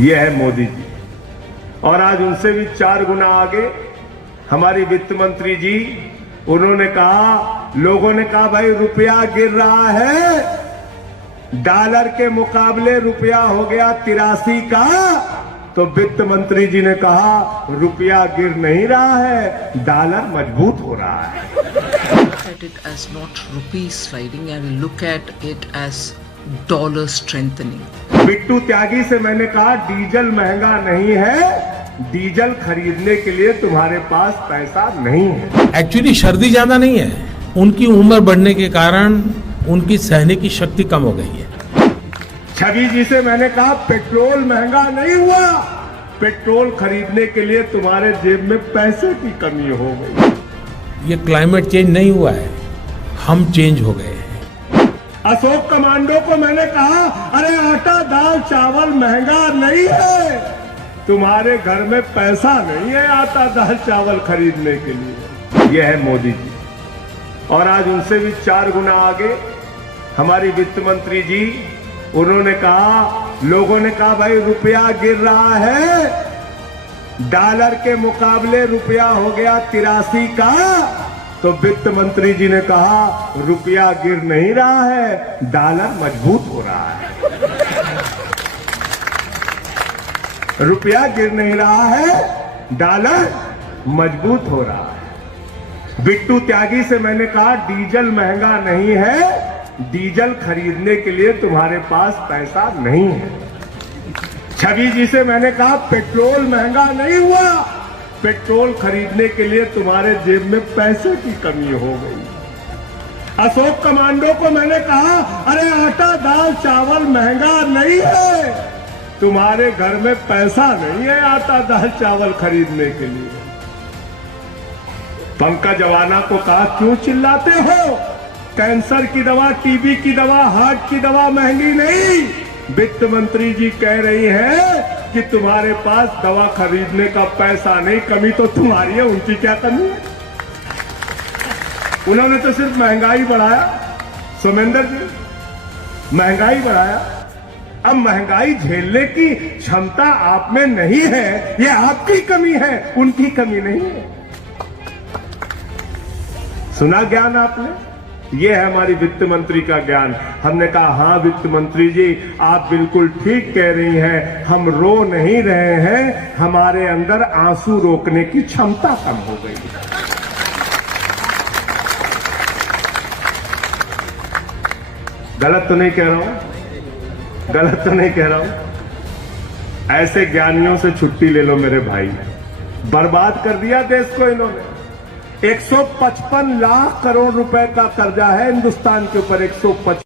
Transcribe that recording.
ये है मोदी जी। और आज उनसे भी 4 गुना आगे हमारी वित्त मंत्री जी, उन्होंने कहा, लोगों ने कहा भाई रुपया गिर रहा है, डॉलर के मुकाबले रुपया हो गया 83 का, तो वित्त मंत्री जी ने कहा रुपया गिर नहीं रहा है, डॉलर मजबूत हो रहा है। At it as not rupees sliding and look at it as dollar strengthening. Bittu त्यागी से मैंने कहा डीजल महंगा नहीं है, डीजल खरीदने के लिए तुम्हारे पास पैसा नहीं है। एक्चुअली सर्दी ज्यादा नहीं है, उनकी उम्र बढ़ने के कारण उनकी सहने की शक्ति कम हो गई है। छवि जी से मैंने कहा पेट्रोल महंगा नहीं हुआ, पेट्रोल खरीदने के लिए तुम्हारे जेब में पैसे की कमी हो गई। ये क्लाइमेट चेंज नहीं हुआ है, हम चेंज हो गए हैं। अशोक कमांडो को मैंने कहा अरे आटा दाल चावल महंगा नहीं है, तुम्हारे घर में पैसा नहीं है आटा दाल चावल खरीदने के लिए। यह है मोदी जी। और आज उनसे भी 4 गुना आगे हमारी वित्त मंत्री जी, उन्होंने कहा, लोगों ने कहा भाई रुपया गिर रहा है, डॉलर के मुकाबले रुपया हो गया 83 का, तो वित्त मंत्री जी ने कहा रुपया गिर नहीं रहा है, डॉलर मजबूत हो रहा है। रुपया गिर नहीं रहा है, डॉलर मजबूत हो रहा है। बिट्टू त्यागी से मैंने कहा डीजल महंगा नहीं है, डीजल खरीदने के लिए तुम्हारे पास पैसा नहीं है। छवि जी से मैंने कहा पेट्रोल महंगा नहीं हुआ, पेट्रोल खरीदने के लिए तुम्हारे जेब में पैसे की कमी हो गई। अशोक कमांडो को मैंने कहा अरे आटा दाल चावल महंगा नहीं है, तुम्हारे घर में पैसा नहीं है आटा दाल चावल खरीदने के लिए। पंकज अवाना को कहा क्यों चिल्लाते हो, कैंसर की दवा, टीबी की दवा, हार्ट की दवा महंगी नहीं। वित्त मंत्री जी कह रही हैं कि तुम्हारे पास दवा खरीदने का पैसा नहीं, कमी तो तुम्हारी है, उनकी क्या कमी है। उन्होंने तो सिर्फ महंगाई बढ़ाया, सोमेंद्र जी महंगाई बढ़ाया। अब महंगाई झेलने की क्षमता आप में नहीं है, ये आपकी कमी है, उनकी कमी नहीं है। सुना ज्ञान आपने, ये है हमारी वित्त मंत्री का ज्ञान। हमने कहा हाँ वित्त मंत्री जी आप बिल्कुल ठीक कह रही हैं, हम रो नहीं रहे हैं, हमारे अंदर आंसू रोकने की क्षमता कम हो गई है। गलत तो नहीं कह रहा हूं, गलत तो नहीं कह रहा हूं। ऐसे ज्ञानियों से छुट्टी ले लो मेरे भाई, बर्बाद कर दिया देश को इन्होंने। 155 लाख करोड़ रुपए का कर्जा है हिंदुस्तान के ऊपर, 155